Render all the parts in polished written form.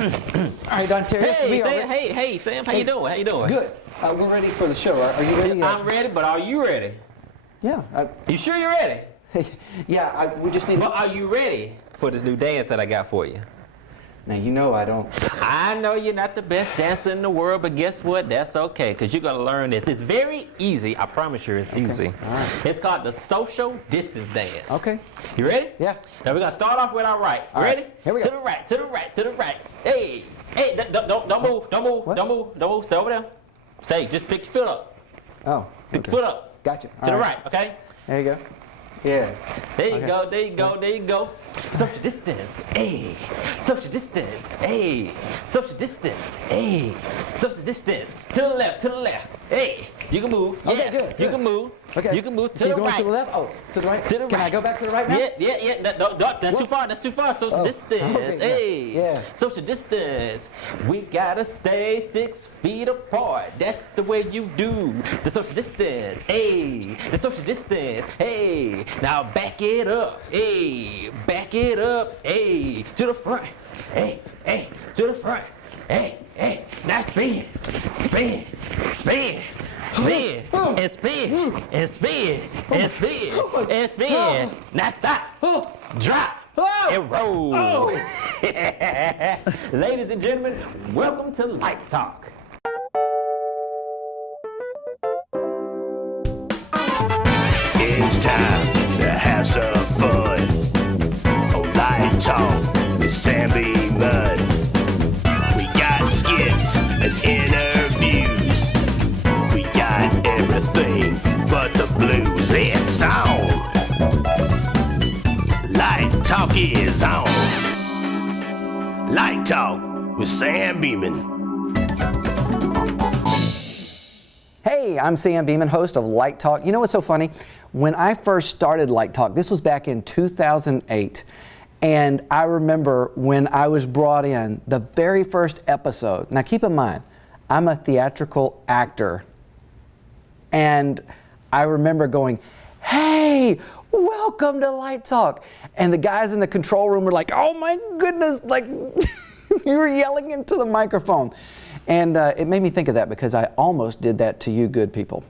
right, Donterrius. Hey, Sam, hey, Sam, how you doing? How you doing? Good. We're ready for the show. Are you ready? I'm ready, but are you ready? Yeah. You sure you're ready? Yeah, we just need... But are you ready for this new dance that I got for you? Now, you know I don't... I know you're not the best dancer in the world, but guess what? That's okay, because you're going to learn this. It's very easy. I promise you it's easy. All right. It's called the social distance dance. Okay. You ready? Yeah. Now, we're going to start off with our right. All Ready? right. Here we go. To the right, to the right, to the right. Hey, hey, don't move, don't move, What? don't move, don't move. Stay over there. Stay, just pick your foot up. Oh, Pick your foot up. Gotcha. To All the right, okay? There you go. Yeah. There you Okay. go, there you go, there you go. Social distance, hey. Social distance, hey. Social distance, hey. Social distance. To the left, hey. You can move. Okay, Yeah. good, You good. can move. Okay. You can move to Keep the going right. to the left? Oh, to the right? To the Can right. I go back to the right now? Yeah. That's too far. That's too far. Social Oh, distance. okay, yeah, Hey. yeah. Social distance. We gotta stay 6 feet apart. That's the way you do the social distance. Hey. The social distance. Hey. Now back it up. Hey. Back it up. Hey. To the front. Hey. Hey. To the front. Hey. Hey. Now spin. Spin. Spin. Spin. And spin. And spin. And spin. And spin. Now stop. Drop. And roll. Ladies and gentlemen, welcome to Light Talk. It's time to have some fun. Light Talk with Sam Beman. We got skits and interviews. We got everything but the blues. It's on. Light Talk is on. Light Talk with Sam Beman. Hey, I'm Sam Beman, host of Light Talk. You know what's so funny? When I first started Light Talk, this was back in 2008, and I remember when I was brought in, the very first episode. Now keep in mind, I'm a theatrical actor, and I remember going, hey, welcome to Light Talk. And the guys in the control room were like, oh my goodness, like you were yelling into the microphone. And it made me think of that because I almost did that to you good people.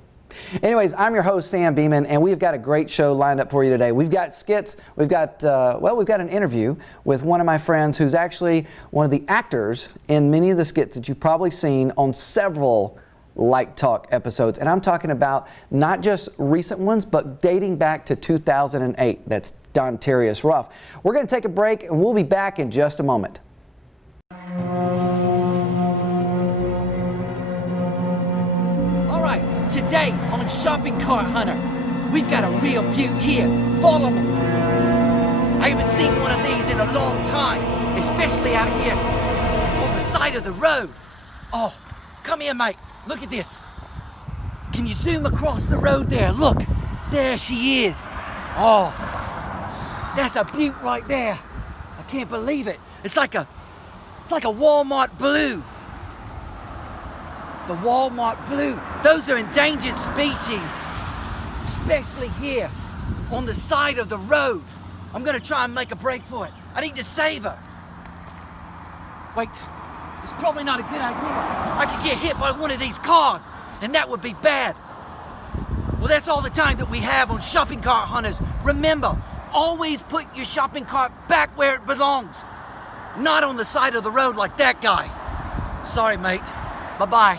Anyways, I'm your host, Sam Beman, and we've got a great show lined up for you today. We've got skits, we've got an interview with one of my friends who's actually one of the actors in many of the skits that you've probably seen on several Light Talk episodes. And I'm talking about not just recent ones, but dating back to 2008. That's Donterrius Ruff. We're going to take a break, and we'll be back in just a moment. All right, today on Shopping Cart Hunter, we've got a real beaut here. Follow me. I haven't seen one of these in a long time, especially out here on the side of the road. Oh, come here, mate. Look at this. Can you zoom across the road there? Look, there she is. Oh, that's a beaut right there. I can't believe it. It's like a Walmart blue. The Walmart blue. Those are endangered species, especially here on the side of the road. I'm gonna try and make a break for it. I need to save her. Wait, it's probably not a good idea. I could get hit by one of these cars, and that would be bad. Well, that's all the time that we have on Shopping Cart Hunters. Remember, always put your shopping cart back where it belongs, not on the side of the road like that guy. Sorry, mate. Bye-bye.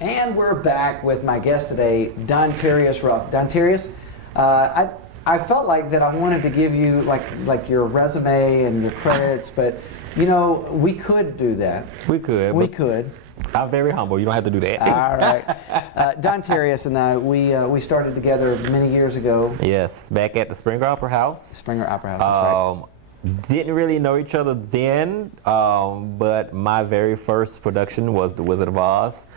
And we're back with my guest today, Donterrius Ruff. Donterrius, I felt like that I wanted to give you like your resume and your credits, but you know, we could do that. We could. We could. I'm very humble. You don't have to do that. All right. Donterrius and I, we started together many years ago. Yes, back at the Springer Opera House. Springer Opera House, that's right. Didn't really know each other then, but my very first production was The Wizard of Oz.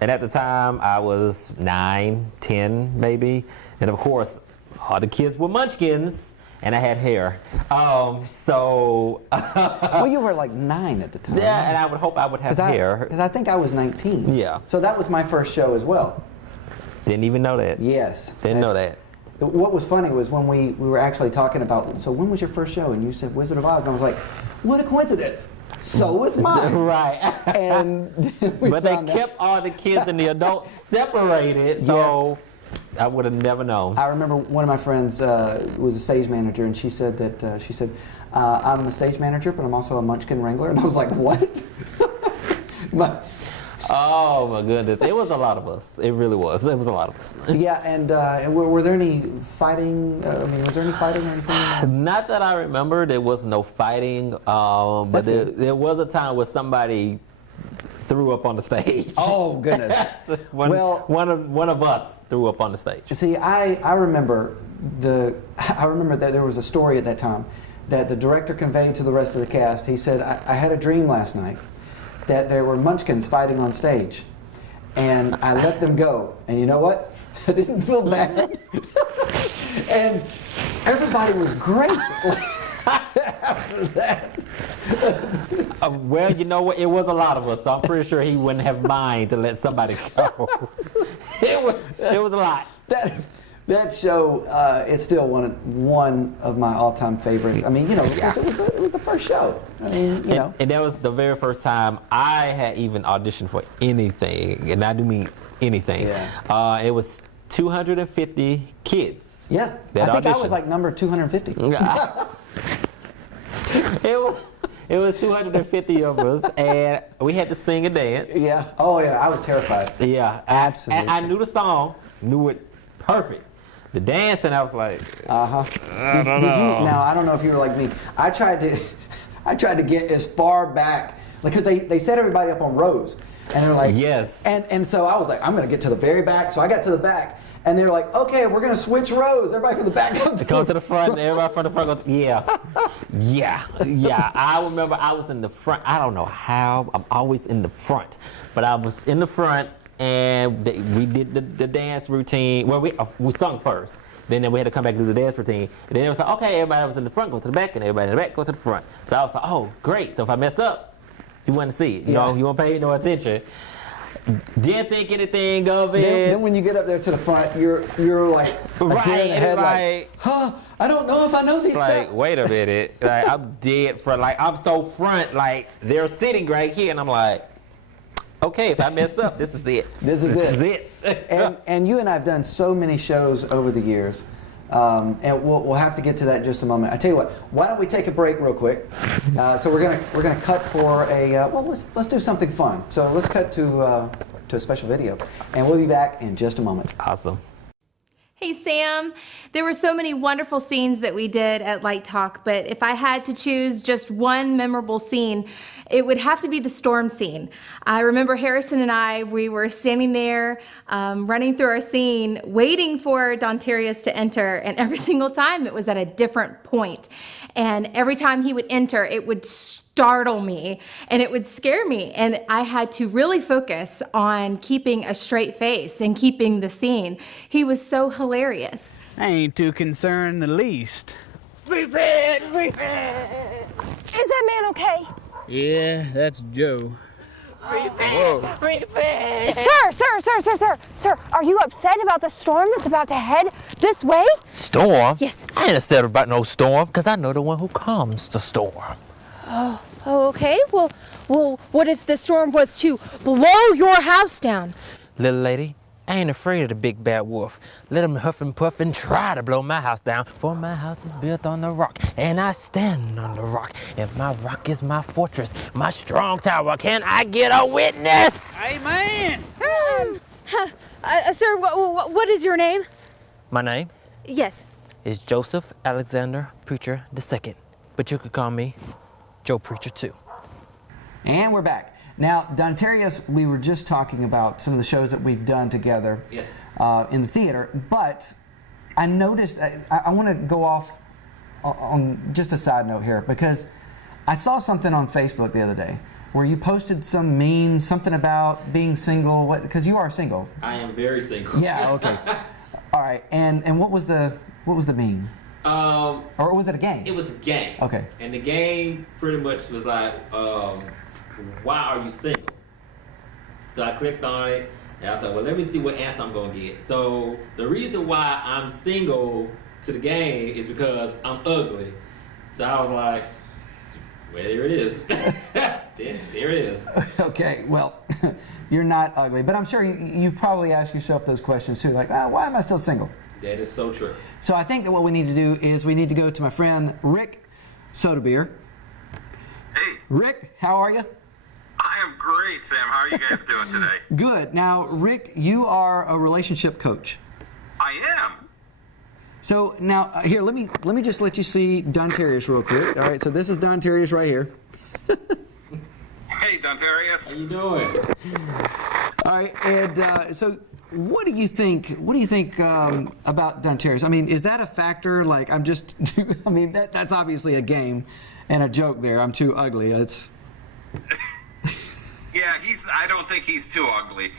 And at the time, I was 9, 10 maybe. And of course, all the kids were munchkins, and I had hair. Well, you were like 9 at the time. Yeah, and I would hope I would have hair. Because I think I was 19. Yeah. So that was my first show as well. Didn't even know that. Yes. Didn't know that. what was funny was when we were actually talking about, so when was your first show? And you said Wizard of Oz. And I was like, what a coincidence. So was mine. Right. And but they kept all the kids and the adults separated, so I would have never known. I remember one of my friends was a stage manager, and she said that I'm a stage manager, but I'm also a Munchkin Wrangler. And I was like, what? Oh my goodness, it was a lot of us. It really was. It was a lot of us. Yeah, and were there any fighting? Was there any fighting or anything? Not that I remember. There was no fighting, but there was a time where somebody threw up on the stage. Oh goodness! one of us threw up on the stage. See, I remember that there was a story at that time that the director conveyed to the rest of the cast. He said, I had a dream last night that there were munchkins fighting on stage, and I let them go. And you know what? I didn't feel bad. And everybody was great after that. Well, you know what? It was a lot of us, so I'm pretty sure he wouldn't have mind to let somebody go. It was a lot. That show is still one of my all-time favorites. I mean, it was the first show. I mean, And that was the very first time I had even auditioned for anything, and I do mean anything. Yeah. It was 250 kids. Yeah. I think I was like number 250. It was 250 of us, and we had to sing and dance. Yeah. Oh yeah, I was terrified. Yeah, absolutely. I knew the song, knew it perfect. The dancing, I was like, I don't know. Now I don't know if you were like me. I tried to get as far back, because they set everybody up on rows, and they're like, yes. And so I was like, I'm gonna get to the very back. So I got to the back, and they're like, okay, we're gonna switch rows. Everybody from the back come to the front, and everybody from the front goes, yeah. I remember I was in the front. I don't know how. I'm always in the front, but I was in the front. And we did the dance routine. Well, we sung first. Then we had to come back and do the dance routine. And then it was like, okay, everybody was in the front, go to the back, and everybody in the back, go to the front. So I was like, oh, great. So if I mess up, you want to see it. You know, you won't pay no attention. Didn't think anything of it. Then when you get up there to the front, you're like a deer in the head, like, I don't know if I know these steps. Wait a minute. Like, I'm dead front. Like, I'm so front. Like, they're sitting right here, and I'm like, okay, if I mess up, this is it. This is it. and you and I have done so many shows over the years, and we'll have to get to that in just a moment. I tell you what, why don't we take a break real quick? So we're gonna cut for let's do something fun. So let's cut to a special video, and we'll be back in just a moment. Awesome. Hey Sam, there were so many wonderful scenes that we did at Light Talk, but if I had to choose just one memorable scene, it would have to be the storm scene. I remember Harrison and we were standing there running through our scene, waiting for Donterrius to enter, and every single time it was at a different point. And every time he would enter, it would startle me and it would scare me. And I had to really focus on keeping a straight face and keeping the scene. He was so hilarious. I ain't too concerned in the least. Repent! Repent! Is that man okay? Yeah, that's Joe. Repent! Repent! Sir, are you upset about the storm that's about to head this way? Storm? Yes. I ain't upset about no storm, because I know the one who calms the storm. Oh, okay. Well, what if the storm was to blow your house down? Little lady, I ain't afraid of the big bad wolf. Let him huff and puff and try to blow my house down, for my house is built on the rock, and I stand on the rock, and my rock is my fortress, my strong tower. Can I get a witness? Amen! Sir, what is your name? My name Yes. is Joseph Alexander Preacher II, but you could call me Joe Preacher too. And we're back. Now, Donterrius, we were just talking about some of the shows that we've done together in the theater, but I noticed, I want to go off on just a side note here, because I saw something on Facebook the other day where you posted some meme, something about being single, because you are single. I am very single. Yeah, okay. All right, and what was the meme? Or was it a game? It was a game. Okay. And the game pretty much was like, why are you single? So I clicked on it, And I was like, well, let me see what answer I'm gonna get. So the reason why I'm single to the game is because I'm ugly. So I was like, well, there it is. there it is. Okay, well, you're not ugly, but I'm sure you probably ask yourself those questions too, like, why am I still single? That is so true. So I think that what we need to do is we need to go to my friend Rick Soetebier. Hey, Rick, how are you? I am great, Sam. How are you guys doing today? Good. Now, Rick, you are a relationship coach. I am. So now, here, let me just let you see Donterrius real quick. All right, so this is Donterrius right here. Hey, Donterrius. How you doing? All right, and so what do you think? What do you think about Donterrius? I mean, is that a factor? Like, I mean, that's obviously a game and a joke there. I'm too ugly. It's. Yeah, I don't think he's too ugly.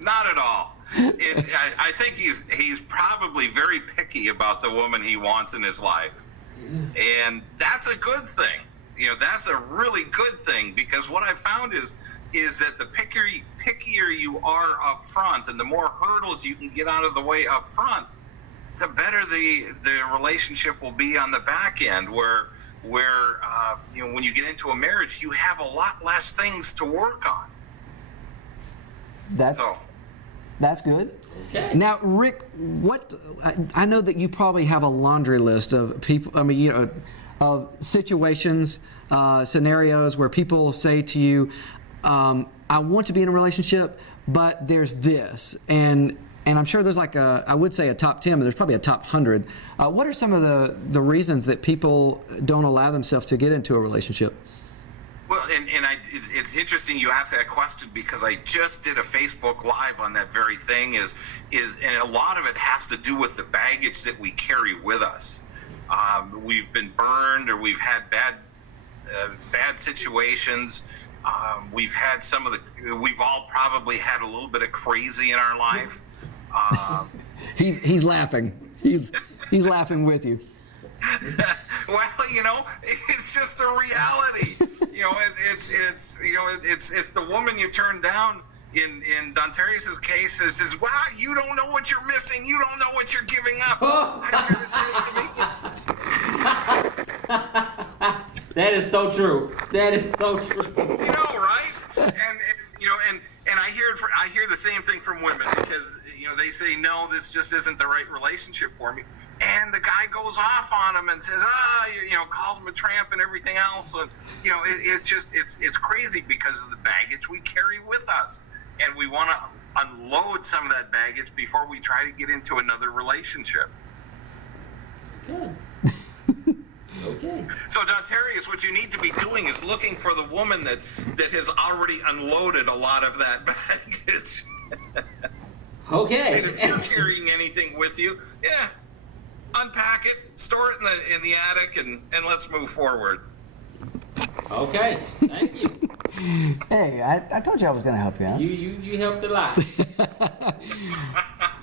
Not at all. I think he's probably very picky about the woman he wants in his life, and that's a good thing. You know, that's a really good thing, because what I found is that the pickier you are up front, and the more hurdles you can get out of the way up front, the better the relationship will be on the back end, where you know, when you get into a marriage, you have a lot less things to work on. That's good. Okay. Now, Rick, I know that you probably have a laundry list of people. I mean, you know, of situations, scenarios where people say to you, "I want to be in a relationship, but there's this," and I'm sure there's like I would say a top 10, but there's probably a top 100. What are some of the reasons that people don't allow themselves to get into a relationship? Well, and it's interesting you asked that question, because I just did a Facebook Live on that very thing. And a lot of it has to do with the baggage that we carry with us. We've been burned, or we've had bad situations. We've had we've all probably had a little bit of crazy in our life. He's laughing. He's laughing with you. Well, you know, it's just a reality. You know, it's the woman you turn down. In Donterrius's case, it says, "Wow, you don't know what you're missing. You don't know what you're giving up." That is so true. That is so true. You know, right? And you know, and I hear the same thing from women, because you know, they say, "No, this just isn't the right relationship for me." And the guy goes off on him and says, you know, calls him a tramp and everything else. And, you know, it's crazy because of the baggage we carry with us. And we want to unload some of that baggage before we try to get into another relationship. Okay. Okay. So, Donterrius, what you need to be doing is looking for the woman that has already unloaded a lot of that baggage. Okay. And if you're carrying anything with you, yeah, unpack it, store it in the attic, and let's move forward. Okay, thank you. Hey, I told you I was going to help you out. You helped a lot.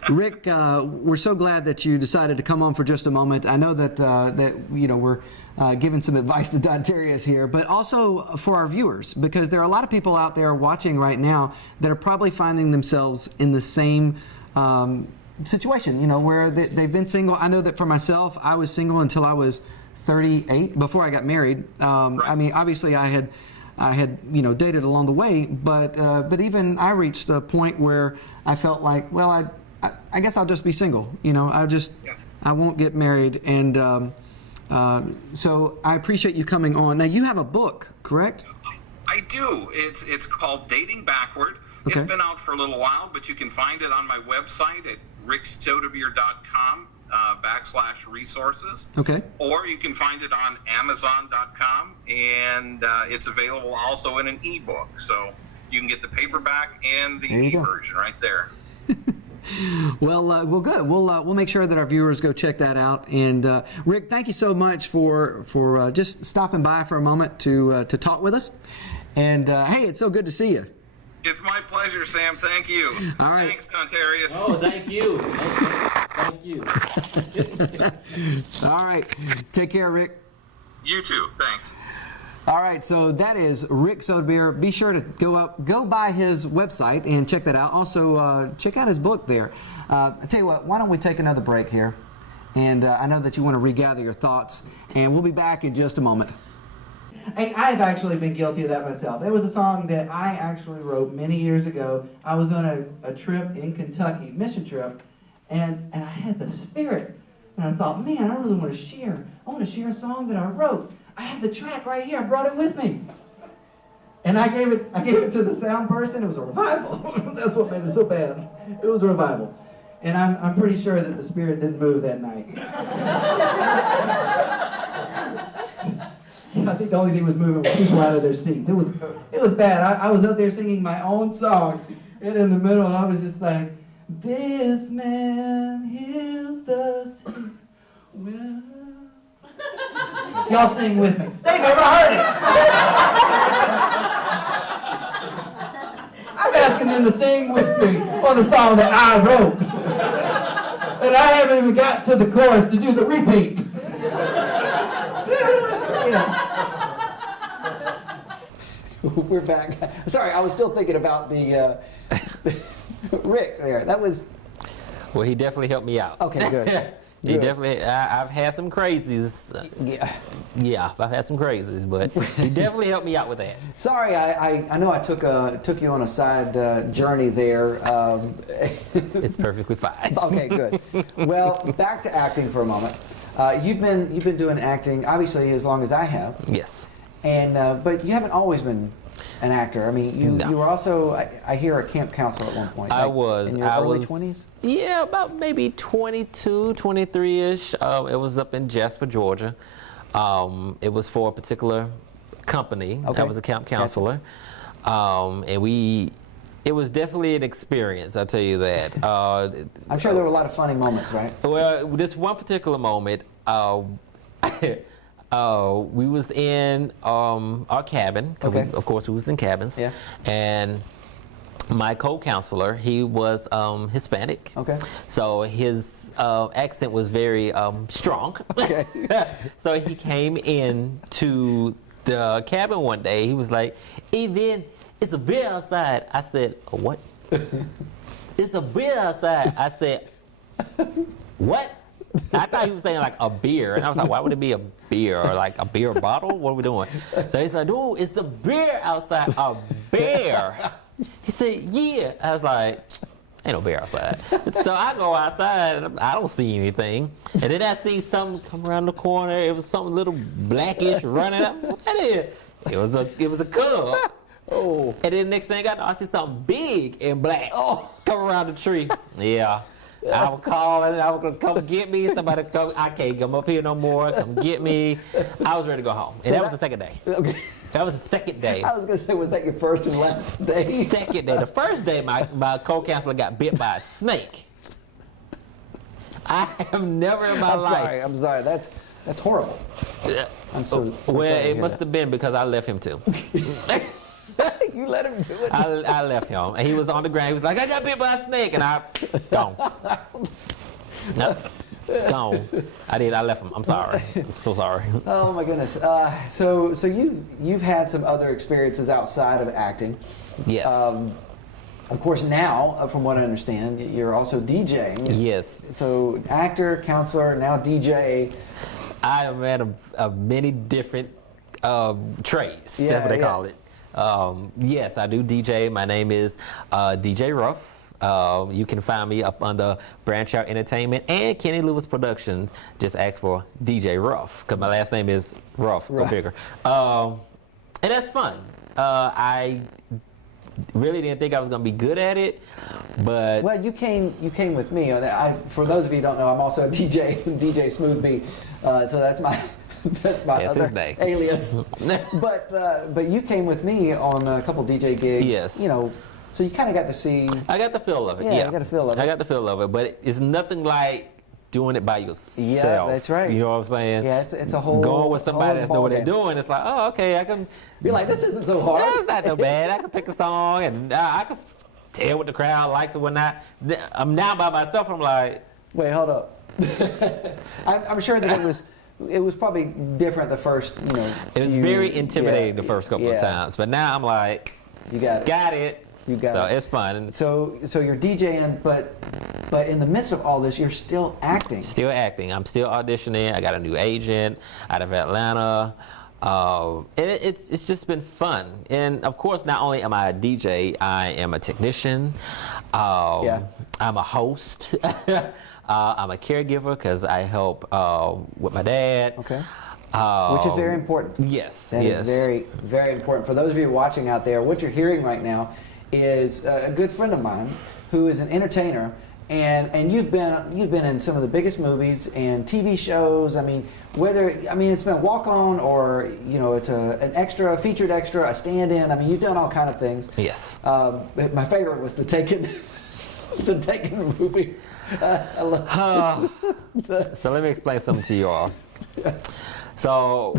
Rick, we're so glad that you decided to come on for just a moment. I know that you know, we're giving some advice to Donterrius here, but also for our viewers, because there are a lot of people out there watching right now that are probably finding themselves in the same situation, you know, where they've been single. I know that for myself, I was single until I was 38, before I got married. Right. I mean, obviously I had you know, dated along the way, but even I reached a point where I felt like, well, I guess I'll just be single, you know, I won't get married. And so I appreciate you coming on. Now, you have a book, correct? I do. It's called Dating Backward. Okay. It's been out for a little while, but you can find it on my website at ricksoetebier.com /resources. Okay. Or you can find it on amazon.com, and it's available also in an ebook. So you can get the paperback and the e-version right there. Well, good. We'll make sure that our viewers go check that out. And Rick, thank you so much for just stopping by for a moment to talk with us. And hey, it's so good to see you. It's my pleasure, Sam. Thank you. All right. Thanks, Donterrius. Oh, thank you. Thank you. All right. Take care, Rick. You too. Thanks. All right, so that is Rick Soetebier. Be sure to go by his website and check that out. Also, check out his book there. I tell you what, why don't we take another break here? And I know that you want to regather your thoughts, and we'll be back in just a moment. I've actually been guilty of that myself. It was a song that I actually wrote many years ago. I was on a trip in Kentucky, mission trip, and I had the spirit. And I thought, man, I really want to share. I want to share a song that I wrote. I have the track right here. I brought it with me. And I gave it to the sound person. It was a revival. That's what made it so bad. It was a revival. And I'm pretty sure that the spirit didn't move that night. I think the only thing was moving was people out of their seats. It was bad. I was up there singing my own song. And in the middle, I was just like, this man heals the sick. Well, y'all sing with me. They never heard it. I'm asking them to sing with me on the song that I wrote. And I haven't even got to the chorus to do the repeat. We're back. Sorry, I was still thinking about the Rick there. That was... Well, he definitely helped me out. Okay, good. He definitely, I've had some crazies. Yeah, I've had some crazies, but he definitely helped me out with that. Sorry, I know I took you on a side journey there. It's perfectly fine. Okay, good. Well, back to acting for a moment. You've been doing acting obviously as long as I have. Yes. And but you haven't always been an actor. I mean, you were also, I hear, a camp counselor at one point. I was. In your early 20s? Yeah, about maybe 22, 23-ish. It was up in Jasper, Georgia. It was for a particular company. Okay. I was a camp counselor. And it was definitely an experience, I'll tell you that. I'm sure there were a lot of funny moments, right? Well, this one particular moment, we was in our cabin. Okay. Of course, we was in cabins. Yeah. And my co-counselor, he was Hispanic. Okay. So his accent was very strong. Okay. So he came in to the cabin one day. He was like, "Hey, Vin, it's a bear outside." I said, "A what?" "It's a bear outside." I said, "What?" I thought he was saying like a beer, and I was like, why would it be a beer, or like a beer bottle? What are we doing? So he's like, "No, it's the bear outside." "A bear?" He said, "Yeah." I was like, ain't no bear outside. So I go outside, and I don't see anything. And then I see something come around the corner. It was something little blackish running up. What that is? It was a cub. Oh. And then next thing I know, I see something big and black come around the tree. Yeah. I was calling, I was going to come get me. Somebody come, I can't come up here no more. Come get me. I was ready to go home. And that was the second day. Okay. That was the second day. I was going to say, was that your first and last day? Second day. The first day, my co-counselor got bit by a snake. I have never in my life. I'm sorry. That's horrible. I'm so well, sorry to it hear must have been because I left him too. You let him do it? I left him. And he was on the ground. He was like, "I got bit by a snake." And I, gone. Nope. Gone. I left him. I'm sorry. I'm so sorry. Oh my goodness. So you've had some other experiences outside of acting. Yes. Of course, now, from what I understand, you're also DJing. Yes. So actor, counselor, now DJ. I am at many different trades. That's what they call it. Yes, I do DJ. My name is DJ Ruff. You can find me up under Branch Out Entertainment and Kenny Lewis Productions. Just ask for DJ Ruff, because my last name is Ruff. Go figure. And that's fun. I really didn't think I was going to be good at it, but... Well, you came with me. For those of you who don't know, I'm also a DJ, DJ Smooth B. So that's my... That's my other alias. But you came with me on a couple DJ gigs. Yes. You know, so you kind of got to see. I got the feel of it. Yeah, I got the feel of it. I got the feel of it, but it's nothing like doing it by yourself. Yeah, that's right. You know what I'm saying? Yeah, it's a whole. Going with somebody that's know what they're doing. It's like, oh, okay, I can. You're like, this isn't so hard. It's not so bad. I can pick a song and I can tell what the crowd likes or whatnot. I'm now by myself. I'm like, wait, hold up. I'm sure that it it was probably different the first, It was very intimidating the first couple of times, but now I'm like, you got it. You got so it. it's fun. So you're DJing, but in the midst of all this, you're still acting. Still acting. I'm still auditioning. I got a new agent out of Atlanta. It's just been fun. And of course, not only am I a DJ, I am a technician. I'm a host. I'm a caregiver because I help with my dad. Okay. Which is very important. Yes. That is very, very important. For those of you watching out there, what you're hearing right now is a good friend of mine who is an entertainer, and you've been in some of the biggest movies and TV shows. I mean, it's been walk on or it's an extra, a featured extra, a stand-in. I mean, you've done all kind of things. Yes. My favorite was the Taken, the Taken movie. I love So let me explain something to you all. So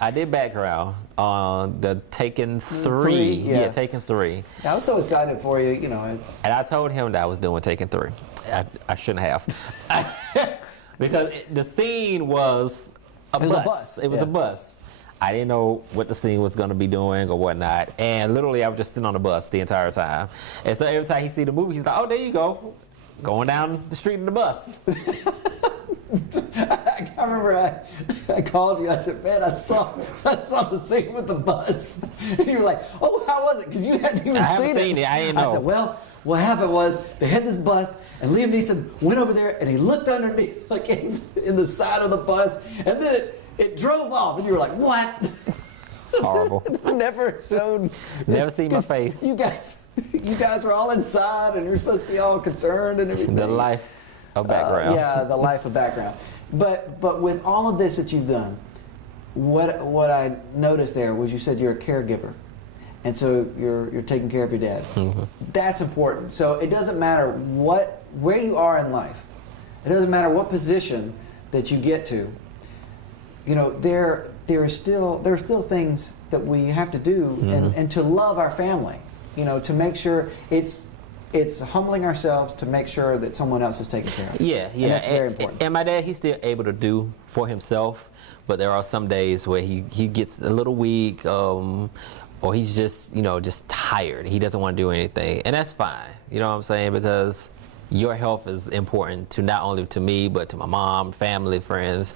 I did background on the Taken 3. Yeah, Taken 3. I was so excited for you. And I told him that I was doing Taken 3. I shouldn't have. Because the scene was a bus. It was a bus. I didn't know what the scene was going to be doing or whatnot. And literally, I was just sitting on the bus the entire time. And so every time he see the movie, he's like, oh, there you go. Going down the street in the bus. I remember I called you. I said, man, I saw the scene with the bus. And you were like, oh, how was it? Because you hadn't even seen it. I didn't know. I said, well, what happened was they had this bus, and Liam Neeson went over there, and he looked underneath, like in the side of the bus, and then it drove off, and you were like, what? Horrible. Never showed. Never seen my face. You guys were all inside, and you're supposed to be all concerned and everything. The life of background. The life of background. But with all of this that you've done, what I noticed there was you said you're a caregiver, and so you're taking care of your dad. Mm-hmm. That's important. So it doesn't matter where you are in life. It doesn't matter what position that you get to. There are still things that we have to do, mm-hmm. and to love our family. To make sure it's humbling ourselves to make sure that someone else is taken care of. Yeah. And that's very important. And my dad, he's still able to do for himself, but there are some days where he gets a little weak, or he's just tired. He doesn't want to do anything, and that's fine. You know what I'm saying? Because your health is important to not only to me, but to my mom, family, friends.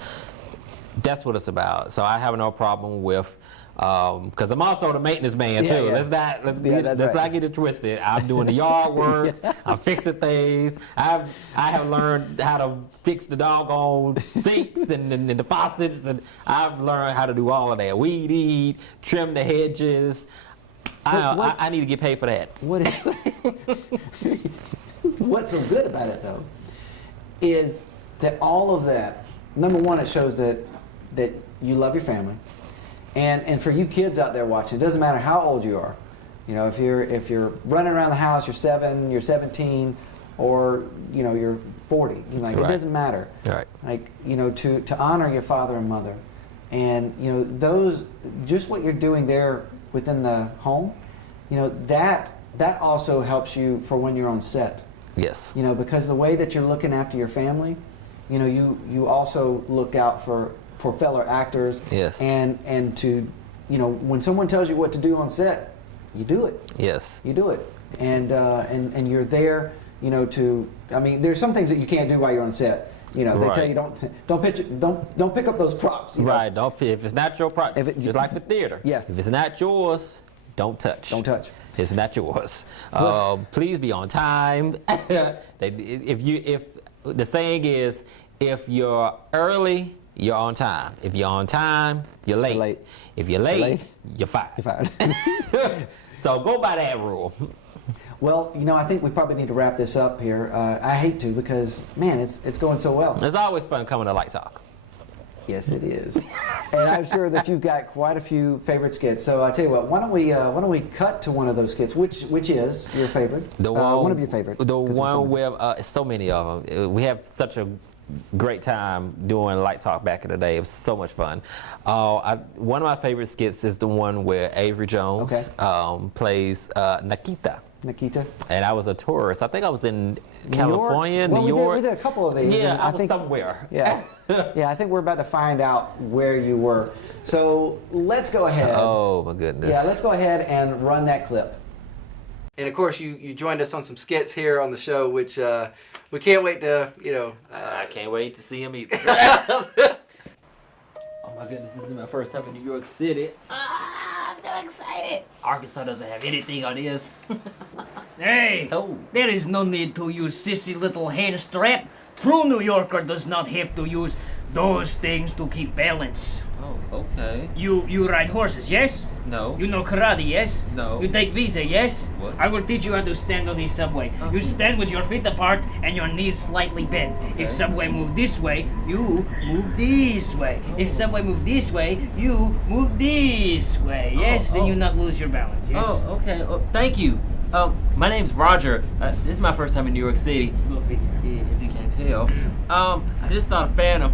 That's what it's about. So I have no problem with. Because I'm also the maintenance man too. Yeah. Let's not get it twisted. I'm doing the yard work. I'm fixing things. I have learned how to fix the doggone sinks and the faucets, and I've learned how to do all of that. Weed eat, trim the hedges. I need to get paid for that. What's so good about it though is that all of that. Number one, it shows that you love your family. And for you kids out there watching, it doesn't matter how old you are. If you're running around the house, you're 7, you're 17, or you're 40. It doesn't matter. Right. To honor your father and mother, and those just what you're doing there within the home, that also helps you for when you're on set. Yes. Because the way that you're looking after your family, you also look out for fellow actors. Yes. And to, when someone tells you what to do on set, you do it. Yes. You do it. And you're there, there's some things that you can't do while you're on set. They tell you don't pick up those props. Right. If it's not your prop, just like for theater. Yeah. If it's not yours, don't touch. Don't touch. It's not yours. Please be on time. If the saying is, if you're early, you're on time. If you're on time, you're late. If you're late, you're fired. You're fired. So go by that rule. Well, I think we probably need to wrap this up here. I hate to because, man, it's going so well. It's always fun coming to Light Talk. Yes, it is. And I'm sure that you've got quite a few favorite skits. So I tell you what, why don't we cut to one of those skits? Which is your favorite? One of your favorites. The one with so many of them. We have such a great time doing Light Talk back in the day. It was so much fun. One of my favorite skits is the one where Avery Jones plays Nikita. Nikita. And I was a tourist. I think I was in California, Well, New York. We did a couple of these. Yeah, and I was somewhere. Yeah, yeah. I think we're about to find out where you were. So let's go ahead. Oh my goodness. Yeah, let's go ahead and run that clip. And of course, you joined us on some skits here on the show, which we can't wait to, I can't wait to see him either. Oh my goodness, this is my first time in New York City. I'm so excited. Arkansas doesn't have anything on this. Hey, Oh. there is no need to use sissy little hand strap. True New Yorker does not have to use those things to keep balance. Oh, okay. You ride horses, yes? No. You know karate, yes? No. You take visa, yes? What? I will teach you how to stand on the subway. You stand with your feet apart and your knees slightly bent. If subway move this way, you move this way. If subway move this way, you move this way. Yes, then you not lose your balance. Yes. Oh, okay. Oh, thank you. My name's Roger. This is my first time in New York City. Look here. If you can't tell. I just saw Phantom.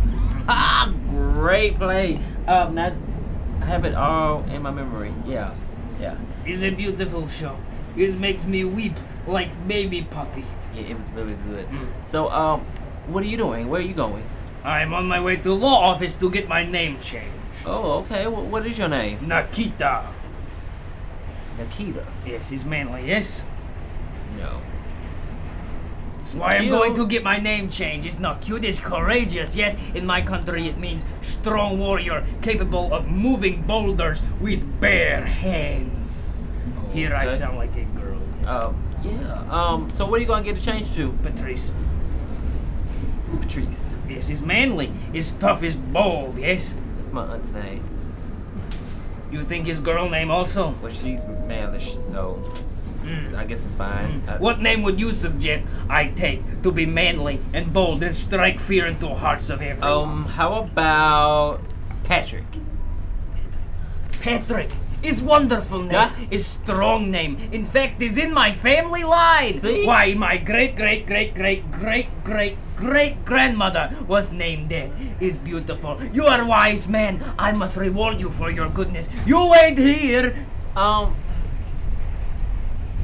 Ah, great play. Now I have it all in my memory. Yeah. It's a beautiful show. It makes me weep like baby puppy. Yeah, it was really good. So, what are you doing? Where are you going? I'm on my way to law office to get my name changed. Oh, okay. What is your name? Nakita. Nikita. Yes, it's manly, yes? No. That's why I'm going to get my name changed. It's not cute, it's courageous. Yes, in my country it means strong warrior capable of moving boulders with bare hands. Here I okay. sound like a girl. Yeah. So what are you gonna get it changed to? Patrice. Patrice. Yes, it's manly. It's tough, it's bold, yes? That's my aunt's name. You think his girl name also? Well, she's manlish, so I guess it's fine. What name would you suggest I take to be manly and bold and strike fear into hearts of everyone? How about Patrick? Patrick is wonderful name. Yeah? Is strong name. In fact, is in my family line. See? Why, my great grandmother was named that. Is beautiful. You are a wise man. I must reward you for your goodness. You wait here.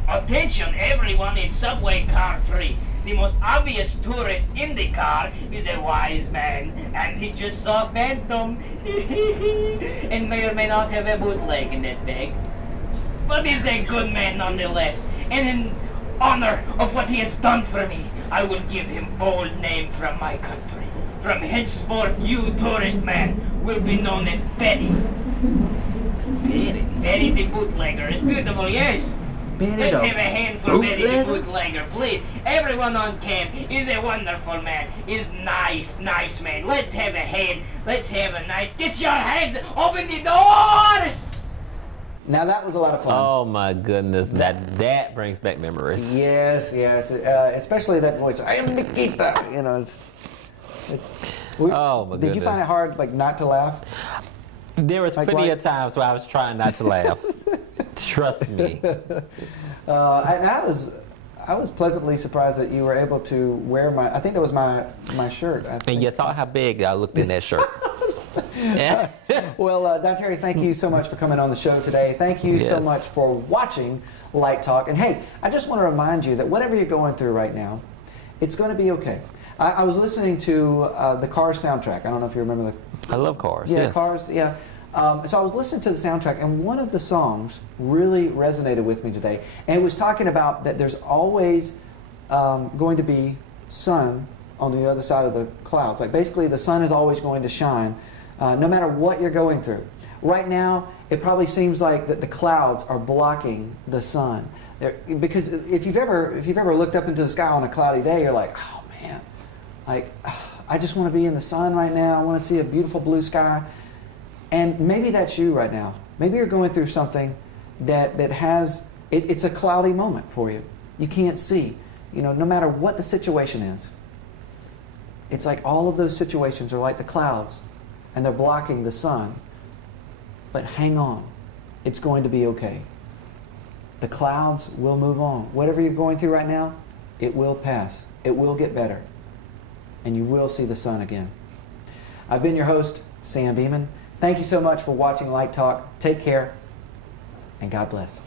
Attention, everyone in subway car 3. The most obvious tourist in the car is a wise man, and he just saw Phantom, and may or may not have a bootleg in that bag. But he's a good man nonetheless, and in honor of what he has done for me, I will give him bold name from my country. From henceforth, you tourist man will be known as Betty. Betty. Betty the bootlegger is beautiful, yes? Let's have a hand for Betty the bootlegger, please. Everyone on camp is a wonderful man. Is nice man. Let's have a hand. Let's have a nice. Get your hands. Open the doors. Now that was a lot of fun. Oh my goodness, that brings back memories. Yes, especially that voice. I am Nikita. Oh my goodness. Did you find it hard, not to laugh? There was plenty what? of times where I was trying not to laugh. Trust me. I was pleasantly surprised that you were able to wear I think it was my shirt. And you saw how big I looked in that shirt. Yeah. Well, Donterrius, thank you so much for coming on the show today. Thank you so Yes. much for watching Light Talk. And hey, I just want to remind you that whatever you're going through right now, it's going to be okay. I was listening to the Cars soundtrack. I don't know if you remember I love Cars. Yeah, yes. Cars, yeah. So I was listening to the soundtrack, and one of the songs really resonated with me today. And it was talking about that there's always going to be sun on the other side of the clouds. Basically, the sun is always going to shine, no matter what you're going through. Right now, it probably seems like that the clouds are blocking the sun. Because if you've ever looked up into the sky on a cloudy day, you're like, oh man, I just want to be in the sun right now. I want to see a beautiful blue sky. And maybe that's you right now. Maybe you're going through something that has, it's a cloudy moment for you. You can't see, no matter what the situation is. It's like all of those situations are like the clouds and they're blocking the sun. But hang on, it's going to be okay. The clouds will move on. Whatever you're going through right now, it will pass. It will get better. And you will see the sun again. I've been your host, Sam Beman. Thank you so much for watching Light Talk. Take care, and God bless.